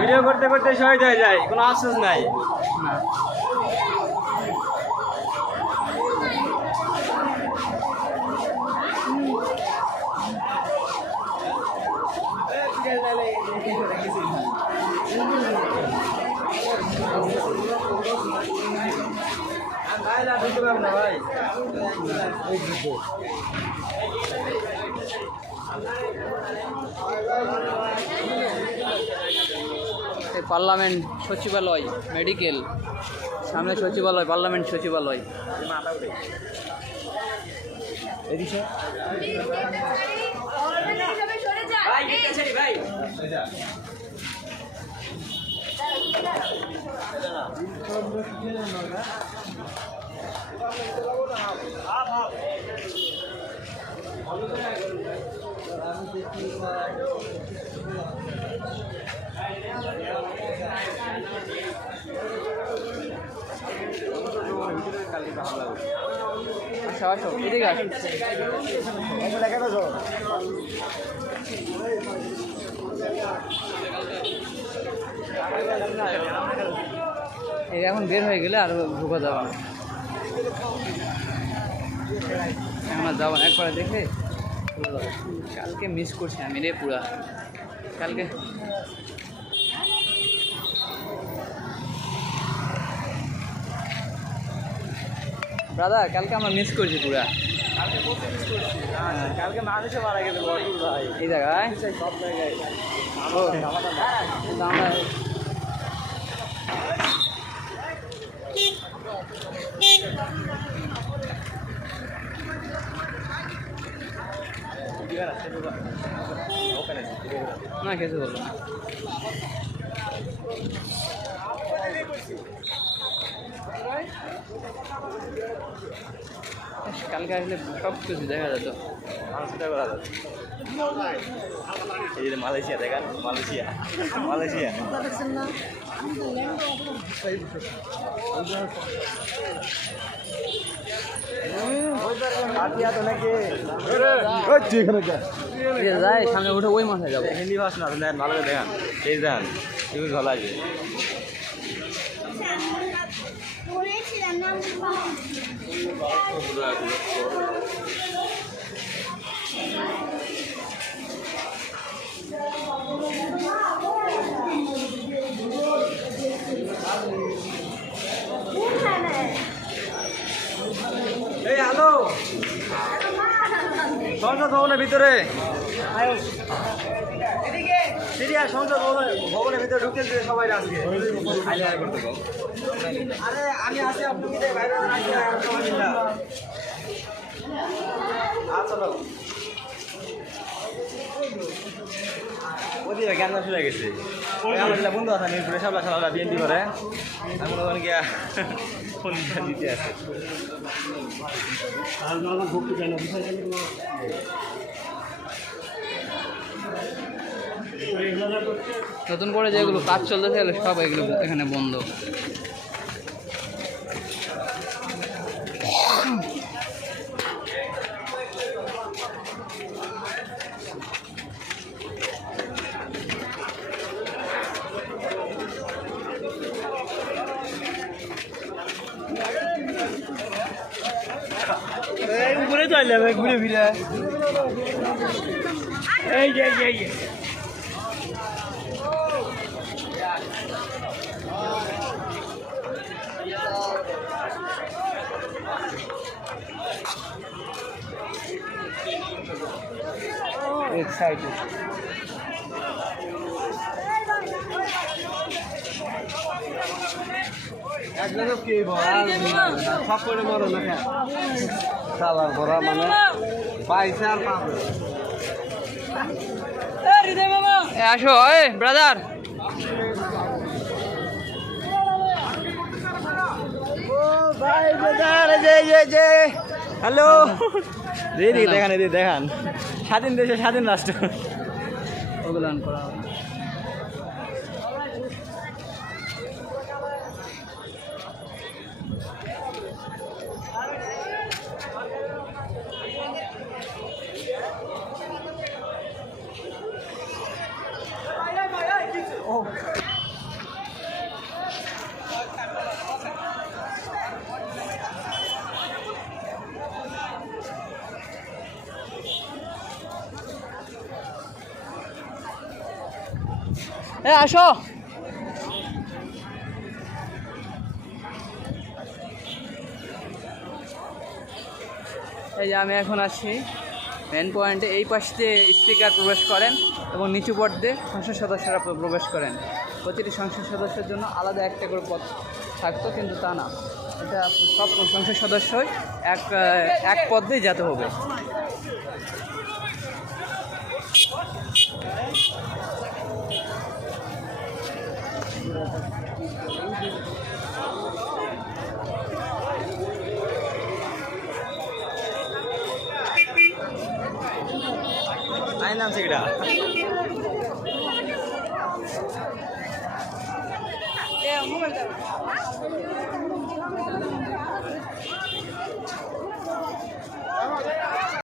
Video করতে করতে শহীদ হয়ে যায়, কোনো আফসোস নাই। ভাই পার্লামেন্ট সচিবালয় মেডিকেল, সামনে সচিবালয়, পার্লামেন্ট সচিবালয়। আচ্ছা আসো এদিকে আসো। এই এখন বের হয়ে গেলে আর ঢুকা যাবে না, এখন আর যাবো না, একবারে দেখে কালকে মিস করছি আমি রে পুরা। কালকে ব্রাদার কালকে আমরা মিস করছি পুরা। কালকে মানুষে মারা গেছে ভাই এই জায়গায় সব জায়গায়। আমরা না কিছু বললো না। কালকে আসলে সব কিছু দেখা যেত। এই যে মালয়েশিয়া দেখেন, মালয়েশিয়া মালয়েশিয়া যাই সামনে উঠে ওই মাথায় যাবো। হিন্দি ভাষা না দেন, ভালো করে দেখান। এই দেন খুবই ভালো আছে। এই হ্যালো, সংসদ ভবনের ভিতরে সিরিয়া সংসদ ভবনের ভিতরে ঢুকতে দিতে সবাই আজকে আরে আমি আছি, আপনি কি বাইরে চলো ওদিকে জ্ঞান শুনে গেছে। বন্ধু আছে মিরপুরে সাবলা সালা বিএনপি করে, আমি মনে করেন গিয়া ফোন দিতে আছে। নতুন করে যেগুলো কাজ চলতেছে সব এগুলো এখানে বন্ধ। ঘুরে চলে ঘুরে ফিরে এই যে excited. একদম কি ভরা সব করে মরো না সালার ভরা মানে পয়সা আর পাবে। আসো এ ব্রাদার, ও ভাই ব্রাদার, যে হ্যালো দিদি দেখান, এদিকে দেখান। স্বাধীন দেশে স্বাধীন রাষ্ট্র অবদান করা হবে। আসো। এই যে আমি এখন আছি মেন পয়েন্টে। এই পাশ দিয়ে স্পিকার প্রবেশ করেন এবং নিচু পথ দিয়ে সংসদ সদস্যরা প্রবেশ করেন। প্রতিটি সংসদ সদস্যের জন্য আলাদা একটা করে পথ থাকতো, কিন্তু তা না, এটা সব সংসদ সদস্যই এক পথ দিয়ে যেতে হবে। আই নাম সেটা